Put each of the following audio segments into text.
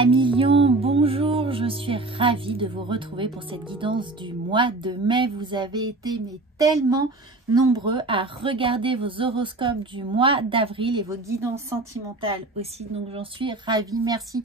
Amis Lions, bonjour, je suis ravie de vous retrouver pour cette guidance du mois de mai. Vous avez été tellement nombreux à regarder vos horoscopes du mois d'avril et vos guidances sentimentales aussi, donc j'en suis ravie. Merci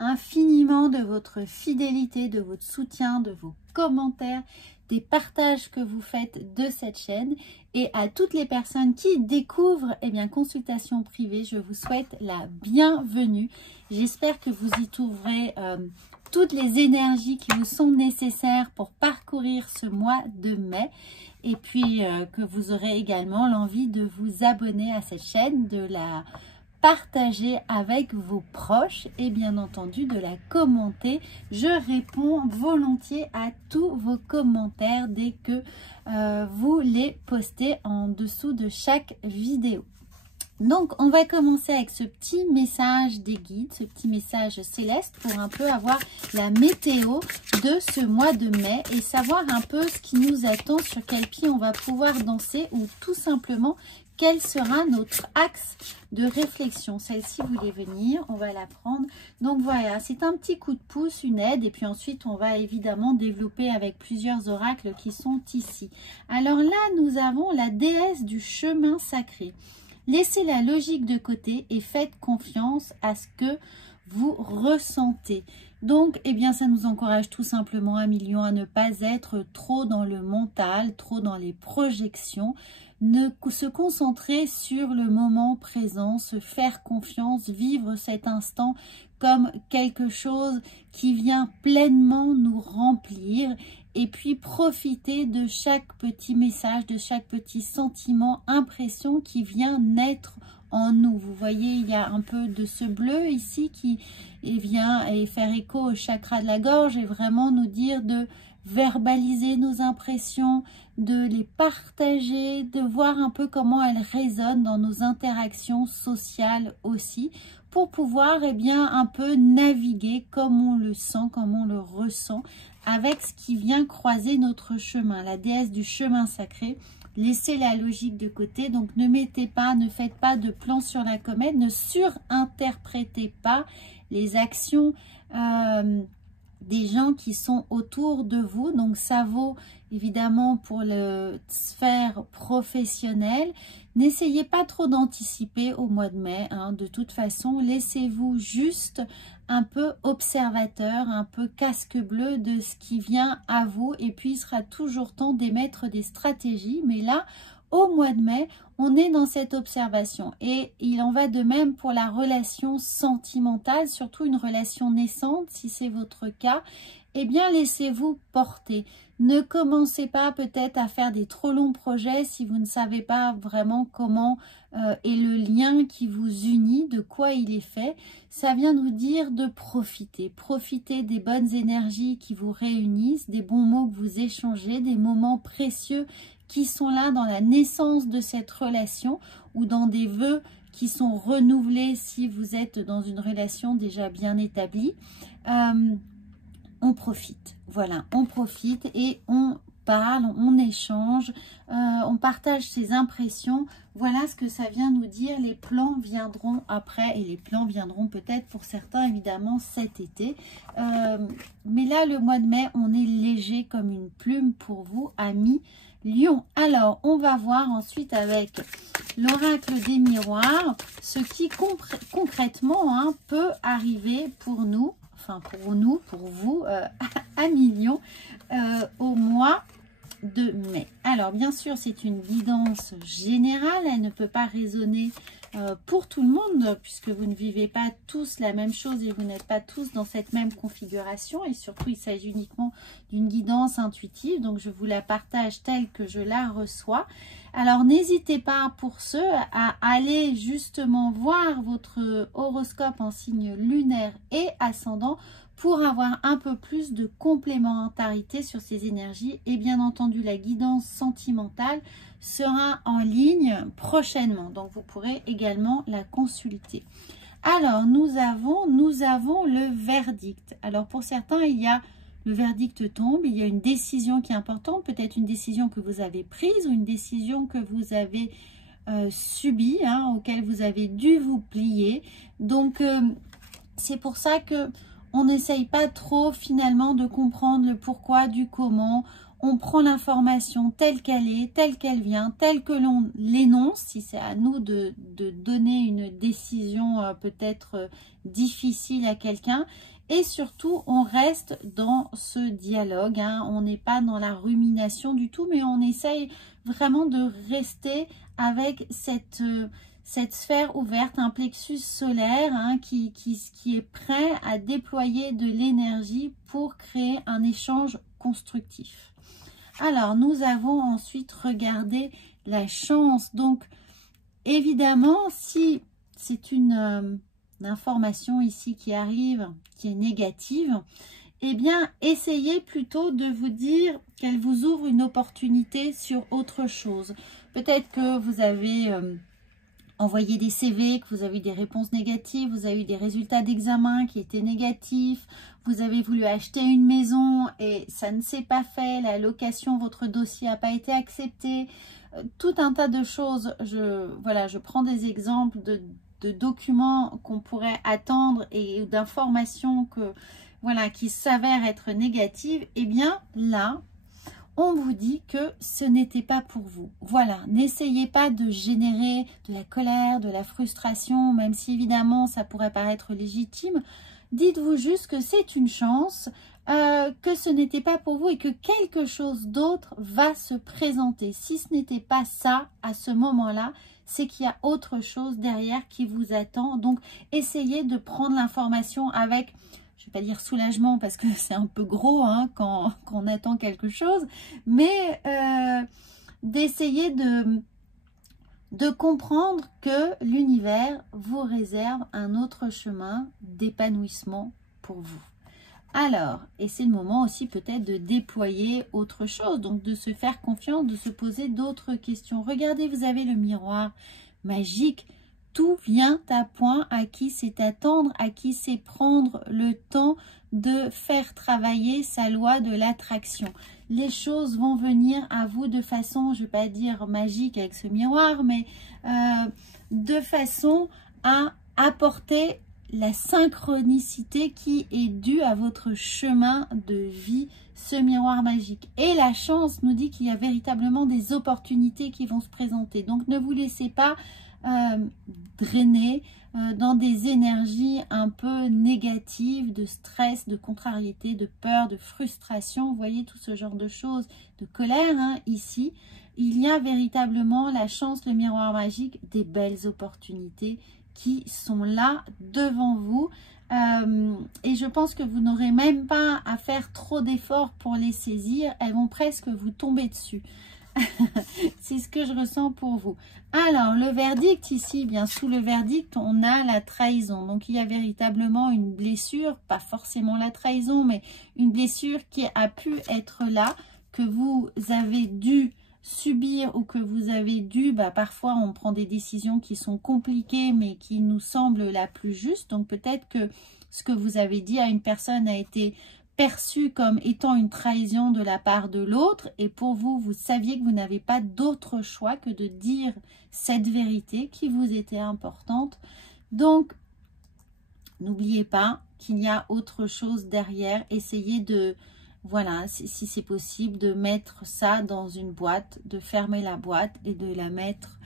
infiniment de votre fidélité, de votre soutien, de vos commentaires, des partages que vous faites de cette chaîne, et à toutes les personnes qui découvrent consultation privée, je vous souhaite la bienvenue. J'espère que vous y trouverez toutes les énergies qui vous sont nécessaires pour parcourir ce mois de mai, et puis que vous aurez également l'envie de vous abonner à cette chaîne, de la partager avec vos proches et bien entendu de la commenter. Je réponds volontiers à tous vos commentaires dès que vous les postez en dessous de chaque vidéo. Donc on va commencer avec ce petit message des guides, ce petit message céleste pour un peu avoir la météo de ce mois de mai et savoir un peu ce qui nous attend, sur quel pied on va pouvoir danser, ou tout simplement quel sera notre axe de réflexion. Celle-ci voulait venir, on va la prendre. Donc voilà, c'est un petit coup de pouce, une aide, et puis ensuite on va évidemment développer avec plusieurs oracles qui sont ici. Alors là, nous avons la déesse du chemin sacré. Laissez la logique de côté et faites confiance à ce que vous ressentez. Donc, ça nous encourage tout simplement, Amis Lions, à ne pas être trop dans le mental, trop dans les projections, se concentrer sur le moment présent, se faire confiance, vivre cet instant comme quelque chose qui vient pleinement nous remplir, et puis profiter de chaque petit message, de chaque petit sentiment, impression qui vient naître en nous. Vous voyez, il y a un peu de ce bleu ici qui vient et faire écho au chakra de la gorge et vraiment nous dire de verbaliser nos impressions, de les partager, de voir un peu comment elles résonnent dans nos interactions sociales aussi, pour pouvoir un peu naviguer comme on le sent, comme on le ressent, avec ce qui vient croiser notre chemin. La déesse du chemin sacré. Laissez la logique de côté, donc ne faites pas de plan sur la comète, ne surinterprétez pas les actions des gens qui sont autour de vous. Donc ça vaut évidemment pour la sphère professionnelle. N'essayez pas trop d'anticiper au mois de mai, de toute façon, laissez-vous juste un peu observateur, un peu casque bleu de ce qui vient à vous, et puis il sera toujours temps d'émettre des stratégies. Mais là, au mois de mai, on est dans cette observation, et il en va de même pour la relation sentimentale, surtout une relation naissante, si c'est votre cas. Laissez-vous porter. Ne commencez pas peut-être à faire des trop longs projets si vous ne savez pas vraiment comment est le lien qui vous unit, de quoi il est fait. Ça vient nous dire de profiter. Profitez des bonnes énergies qui vous réunissent, des bons mots que vous échangez, des moments précieux qui sont là dans la naissance de cette relation, ou dans des vœux qui sont renouvelés si vous êtes dans une relation déjà bien établie. On profite, voilà, on profite et on parle, on échange, on partage ses impressions. Voilà ce que ça vient nous dire. Les plans viendront après, et les plans viendront peut-être pour certains évidemment cet été. Mais là, le mois de mai, on est léger comme une plume pour vous, Amis Lions. Alors, on va voir ensuite avec l'oracle des miroirs ce qui concrètement peut arriver pour nous. Enfin, pour vous, Amis Lions, au mois de mai. Alors, bien sûr, c'est une guidance générale. Elle ne peut pas résonner pour tout le monde, puisque vous ne vivez pas tous la même chose et vous n'êtes pas tous dans cette même configuration. Et surtout, il s'agit uniquement d'une guidance intuitive. Donc, je vous la partage telle que je la reçois. Alors, n'hésitez pas pour ceux à aller justement voir votre horoscope en signe lunaire et ascendant pour avoir un peu plus de complémentarité sur ces énergies. Et bien entendu, la guidance sentimentale sera en ligne prochainement. Donc, vous pourrez également la consulter. Alors, nous avons le verdict. Alors, pour certains, il y a le verdict tombe, il y a une décision qui est importante, peut-être une décision que vous avez prise ou une décision que vous avez subie, auquel vous avez dû vous plier. Donc, c'est pour ça que On n'essaye pas trop finalement de comprendre le pourquoi du comment. On prend l'information telle qu'elle est, telle qu'elle vient, telle que l'on l'énonce, si c'est à nous de donner une décision peut-être difficile à quelqu'un. Et surtout, on reste dans ce dialogue, hein. On n'est pas dans la rumination du tout, mais on essaye vraiment de rester avec cette sphère ouverte, un plexus solaire, hein, qui est prêt à déployer de l'énergie pour créer un échange constructif. Alors, nous avons ensuite regardé la chance. Donc, évidemment, si c'est une information ici qui arrive, qui est négative, eh bien, essayez plutôt de vous dire qu'elle vous ouvre une opportunité sur autre chose. Peut-être que vous avez envoyé des CV, que vous avez eu des réponses négatives, vous avez eu des résultats d'examen qui étaient négatifs, vous avez voulu acheter une maison et ça ne s'est pas fait, la location, votre dossier n'a pas été accepté, tout un tas de choses. Je prends des exemples de documents qu'on pourrait attendre et d'informations qui s'avèrent être négatives. Eh bien là, on vous dit que ce n'était pas pour vous. Voilà, n'essayez pas de générer de la colère, de la frustration, même si évidemment ça pourrait paraître légitime. Dites-vous juste que c'est une chance, que ce n'était pas pour vous et que quelque chose d'autre va se présenter. Si ce n'était pas ça à ce moment-là, c'est qu'il y a autre chose derrière qui vous attend. Donc, essayez de prendre l'information avec, je ne vais pas dire soulagement parce que c'est un peu gros hein, quand on attend quelque chose, mais d'essayer de comprendre que l'univers vous réserve un autre chemin d'épanouissement pour vous. Alors, et c'est le moment aussi peut-être de déployer autre chose, donc de se faire confiance, de se poser d'autres questions. Regardez, vous avez le miroir magique. Tout vient à point, à qui c'est attendre, à qui c'est prendre le temps de faire travailler sa loi de l'attraction. Les choses vont venir à vous de façon, je ne vais pas dire magique avec ce miroir, mais de façon à apporter la synchronicité qui est due à votre chemin de vie, ce miroir magique. Et la chance nous dit qu'il y a véritablement des opportunités qui vont se présenter. Donc ne vous laissez pas drainer dans des énergies un peu négatives, de stress, de contrariété, de peur, de frustration. Vous voyez tout ce genre de choses, de colère hein, ici. Il y a véritablement la chance, le miroir magique, des belles opportunités qui sont là devant vous. Et je pense que vous n'aurez même pas à faire trop d'efforts pour les saisir. Elles vont presque vous tomber dessus. C'est ce que je ressens pour vous. Alors, le verdict ici, bien sous le verdict, on a la trahison. Donc, il y a véritablement une blessure, pas forcément la trahison, mais une blessure qui a pu être là, que vous avez dû subir ou que vous avez dû, parfois on prend des décisions qui sont compliquées mais qui nous semblent la plus juste. Donc peut-être que ce que vous avez dit à une personne a été perçu comme étant une trahison de la part de l'autre et pour vous, vous saviez que vous n'avez pas d'autre choix que de dire cette vérité qui vous était importante. Donc n'oubliez pas qu'il y a autre chose derrière. Essayez de voilà, si c'est possible, de mettre ça dans une boîte, de fermer la boîte et de la mettre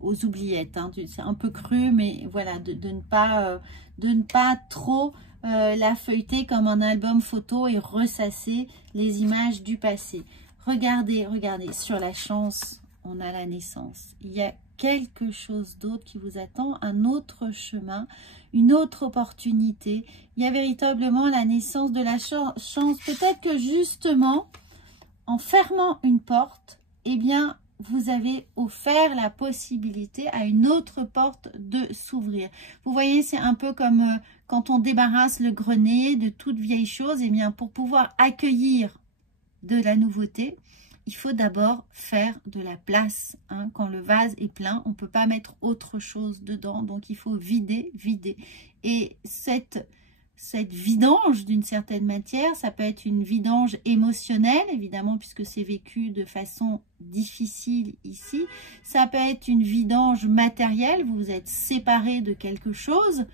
aux oubliettes. Hein. C'est un peu cru, mais voilà, de ne pas trop la feuilleter comme un album photo et ressasser les images du passé. Regardez, regardez, sur la chance, on a la naissance. Il y a quelque chose d'autre qui vous attend, un autre chemin, une autre opportunité. Il y a véritablement la naissance de la chance. Peut-être que justement, en fermant une porte, eh bien, vous avez offert la possibilité à une autre porte de s'ouvrir. Vous voyez, c'est un peu comme quand on débarrasse le grenier de toute vieille chose. Eh bien, pour pouvoir accueillir de la nouveauté, il faut d'abord faire de la place. Hein. Quand le vase est plein, on ne peut pas mettre autre chose dedans. Donc, il faut vider, vider. Et cette vidange, d'une certaine matière, ça peut être une vidange émotionnelle, évidemment, puisque c'est vécu de façon difficile ici. Ça peut être une vidange matérielle. Vous vous êtes séparé de quelque chose,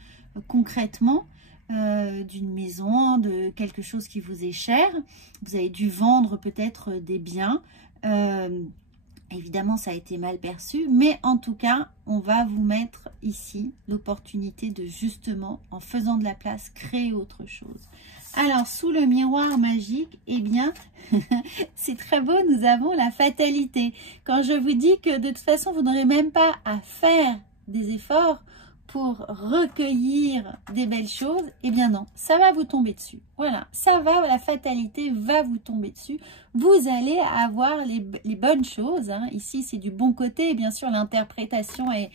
concrètement. d'une maison, de quelque chose qui vous est cher. Vous avez dû vendre peut-être des biens. Évidemment, ça a été mal perçu, mais en tout cas, on va vous mettre ici l'opportunité de justement, en faisant de la place, créer autre chose. Alors, sous le miroir magique, eh bien, c'est très beau, nous avons la fatalité. Quand je vous dis que de toute façon, vous n'aurez même pas à faire des efforts pour recueillir des belles choses, eh bien non, ça va vous tomber dessus. Voilà, ça va, la fatalité va vous tomber dessus. Vous allez avoir les bonnes choses. Hein. Ici, c'est du bon côté. Bien sûr, l'interprétation est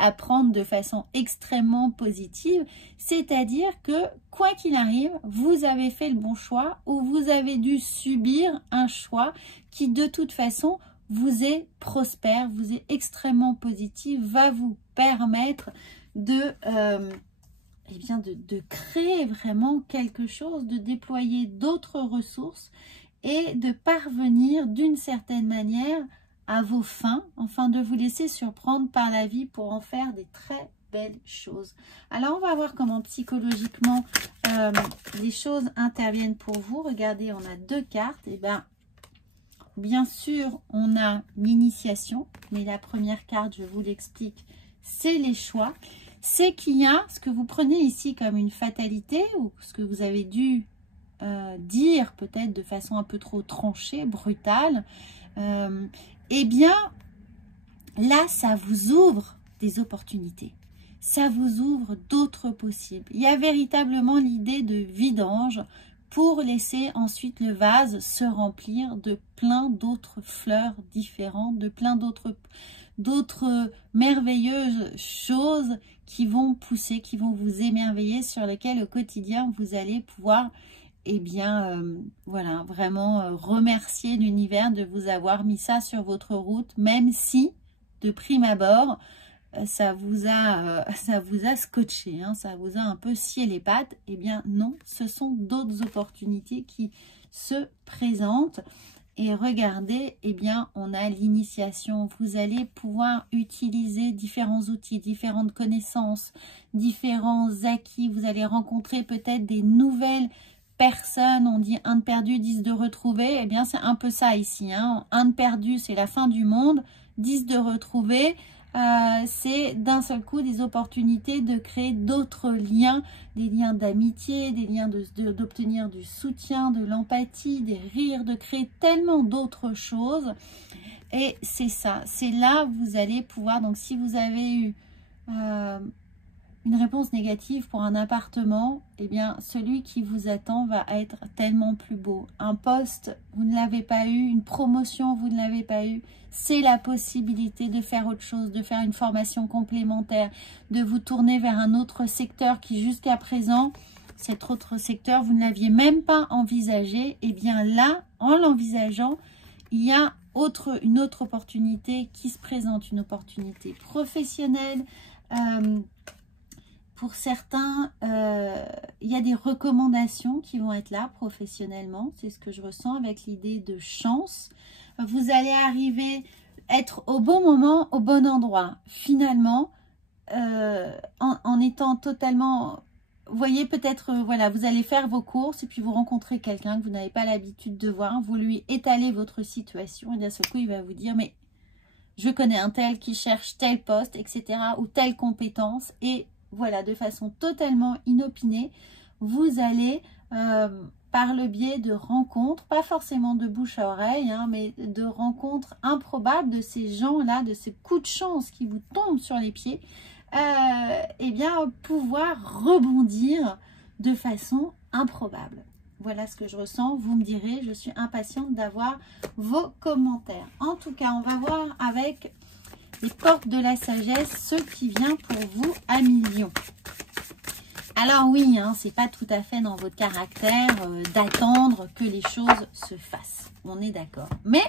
à prendre de façon extrêmement positive. C'est-à-dire que, quoi qu'il arrive, vous avez fait le bon choix ou vous avez dû subir un choix qui, de toute façon, vous est prospère, vous est extrêmement positif, va vous permettre de créer vraiment quelque chose, de déployer d'autres ressources et de parvenir d'une certaine manière à vos fins, enfin de vous laisser surprendre par la vie pour en faire des très belles choses. Alors on va voir comment psychologiquement les choses interviennent pour vous. Regardez, on a 2 cartes. Et bien sûr, on a l'initiation, mais la première carte, je vous l'explique, c'est les choix. C'est qu'il y a ce que vous prenez ici comme une fatalité ou ce que vous avez dû dire peut-être de façon un peu trop tranchée, brutale. Eh bien, là, ça vous ouvre des opportunités. Ça vous ouvre d'autres possibles. Il y a véritablement l'idée de vidange pour laisser ensuite le vase se remplir de plein d'autres fleurs différentes, de plein d'autres merveilleuses choses qui vont pousser, qui vont vous émerveiller, sur lesquelles au quotidien vous allez pouvoir, eh bien, voilà, vraiment remercier l'univers de vous avoir mis ça sur votre route, même si, de prime abord, ça vous a scotché, hein, ça vous a un peu scié les pattes. Eh bien non, ce sont d'autres opportunités qui se présentent. Et regardez, eh bien, on a l'initiation. Vous allez pouvoir utiliser différents outils, différentes connaissances, différents acquis. Vous allez rencontrer peut-être des nouvelles personnes. On dit 1 de perdu, 10 de retrouvé. Eh bien, c'est un peu ça ici. Hein. 1 de perdu, c'est la fin du monde. 10 de retrouvé, c'est d'un seul coup des opportunités de créer d'autres liens, des liens d'amitié, des liens d'obtenir du soutien, de l'empathie, des rires, de créer tellement d'autres choses. Et c'est ça, c'est là où vous allez pouvoir, donc si vous avez eu une réponse négative pour un appartement, eh bien celui qui vous attend va être tellement plus beau. Un poste, vous ne l'avez pas eu, une promotion, vous ne l'avez pas eu. C'est la possibilité de faire autre chose, de faire une formation complémentaire, de vous tourner vers un autre secteur qui jusqu'à présent, cet autre secteur, vous ne l'aviez même pas envisagé. Eh bien là, en l'envisageant, il y a une autre opportunité qui se présente, une opportunité professionnelle. Pour certains, il y a des recommandations qui vont être là professionnellement. C'est ce que je ressens avec l'idée de chance. Vous allez arriver, être au bon moment, au bon endroit. Finalement, en étant totalement... Vous voyez, peut-être, voilà, vous allez faire vos courses et puis vous rencontrez quelqu'un que vous n'avez pas l'habitude de voir. Vous lui étalez votre situation et d'un seul coup, il va vous dire, mais je connais un tel qui cherche tel poste, etc. ou telle compétence. Et voilà, de façon totalement inopinée, vous allez, par le biais de rencontres, pas forcément de bouche à oreille, hein, mais de rencontres improbables de ces gens-là, de ces coups de chance qui vous tombent sur les pieds, eh bien, pouvoir rebondir de façon improbable. Voilà ce que je ressens. Vous me direz, je suis impatiente d'avoir vos commentaires. En tout cas, on va voir avec les portes de la sagesse, ce qui vient pour vous à millions. Alors oui, hein, c'est pas tout à fait dans votre caractère d'attendre que les choses se fassent. On est d'accord. Mais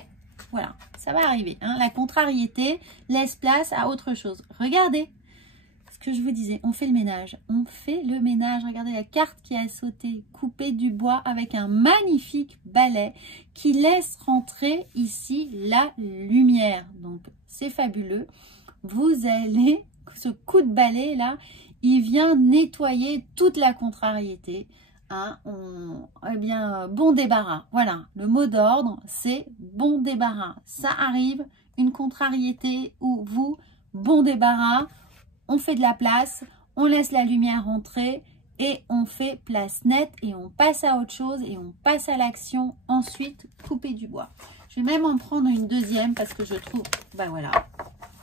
voilà, ça va arriver. Hein. La contrariété laisse place à autre chose. Regardez ce que je vous disais. On fait le ménage. On fait le ménage. Regardez la carte qui a sauté, coupée du bois avec un magnifique balai qui laisse rentrer ici la lumière. Donc, c'est fabuleux. Vous allez, ce coup de balai là, il vient nettoyer toute la contrariété. Hein, eh bien, bon débarras. Voilà, le mot d'ordre, c'est bon débarras. Ça arrive, une contrariété ou vous, bon débarras, on fait de la place, on laisse la lumière rentrer et on fait place nette et on passe à autre chose et on passe à l'action. Ensuite, couper du bois. Je vais même en prendre une deuxième parce que je trouve, ben voilà,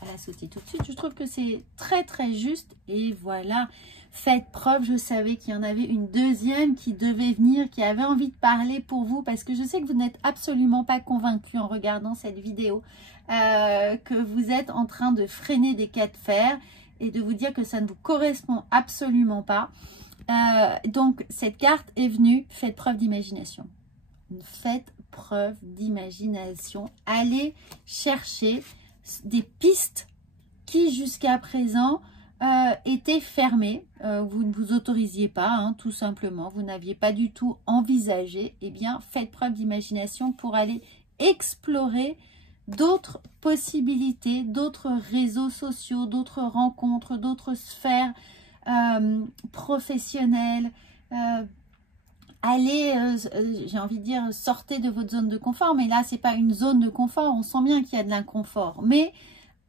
elle a sauté tout de suite. Je trouve que c'est très très juste et voilà. Faites preuve, je savais qu'il y en avait une deuxième qui devait venir, qui avait envie de parler pour vous parce que je sais que vous n'êtes absolument pas convaincu en regardant cette vidéo, que vous êtes en train de freiner des cas de fer et de vous dire que ça ne vous correspond absolument pas. Donc cette carte est venue, faites preuve d'imagination. Faites preuve d'imagination. Allez chercher des pistes qui jusqu'à présent était fermé, vous ne vous autorisiez pas, hein, tout simplement, vous n'aviez pas du tout envisagé, eh bien, faites preuve d'imagination pour aller explorer d'autres possibilités, d'autres réseaux sociaux, d'autres rencontres, d'autres sphères professionnelles. Allez, j'ai envie de dire, sortez de votre zone de confort, mais là, c'est pas une zone de confort, on sent bien qu'il y a de l'inconfort, mais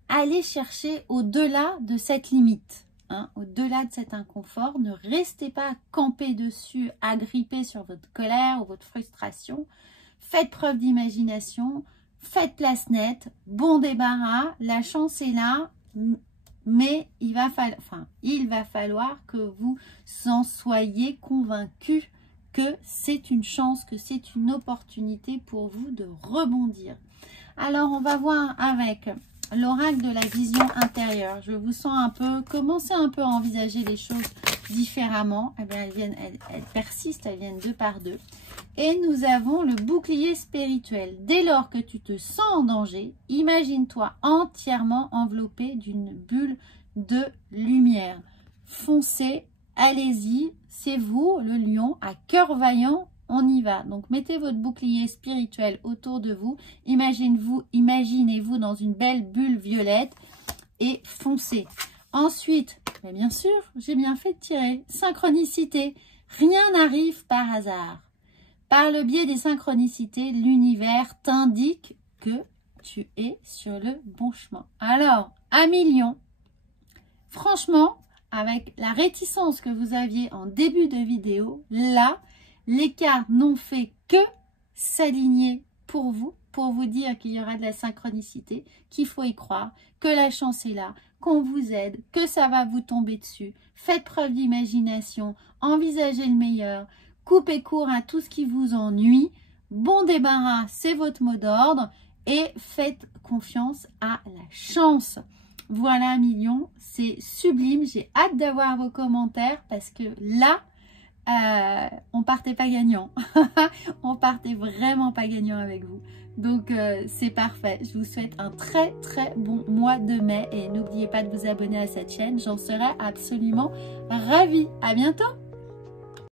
allez chercher au-delà de cette limite, hein, au-delà de cet inconfort. Ne restez pas campé dessus, agrippé sur votre colère ou votre frustration. Faites preuve d'imagination, faites place nette, bon débarras, la chance est là, mais il va falloir que vous en soyez convaincus que c'est une chance, que c'est une opportunité pour vous de rebondir. Alors, on va voir avec l'oracle de la vision intérieure. Je vous sens un peu, commencer un peu à envisager les choses différemment. Eh bien, elles persistent, elles viennent deux par deux. Et nous avons le bouclier spirituel. Dès lors que tu te sens en danger, imagine-toi entièrement enveloppé d'une bulle de lumière. Foncez, allez-y, c'est vous, le lion, à cœur vaillant. On y va. Donc, mettez votre bouclier spirituel autour de vous. Imaginez-vous dans une belle bulle violette et foncez. Ensuite, bien sûr, j'ai bien fait de tirer. Synchronicité. Rien n'arrive par hasard. Par le biais des synchronicités, l'univers t'indique que tu es sur le bon chemin. Alors, Amis Lion, franchement, avec la réticence que vous aviez en début de vidéo, là, les cartes n'ont fait que s'aligner pour vous dire qu'il y aura de la synchronicité, qu'il faut y croire, que la chance est là, qu'on vous aide, que ça va vous tomber dessus. Faites preuve d'imagination, envisagez le meilleur, coupez court à tout ce qui vous ennuie. Bon débarras, c'est votre mot d'ordre et faites confiance à la chance. Voilà, Lion, c'est sublime. J'ai hâte d'avoir vos commentaires parce que là, on partait pas gagnant. On partait vraiment pas gagnant avec vous. Donc, c'est parfait. Je vous souhaite un très très bon mois de mai et n'oubliez pas de vous abonner à cette chaîne. J'en serai absolument ravie. À bientôt!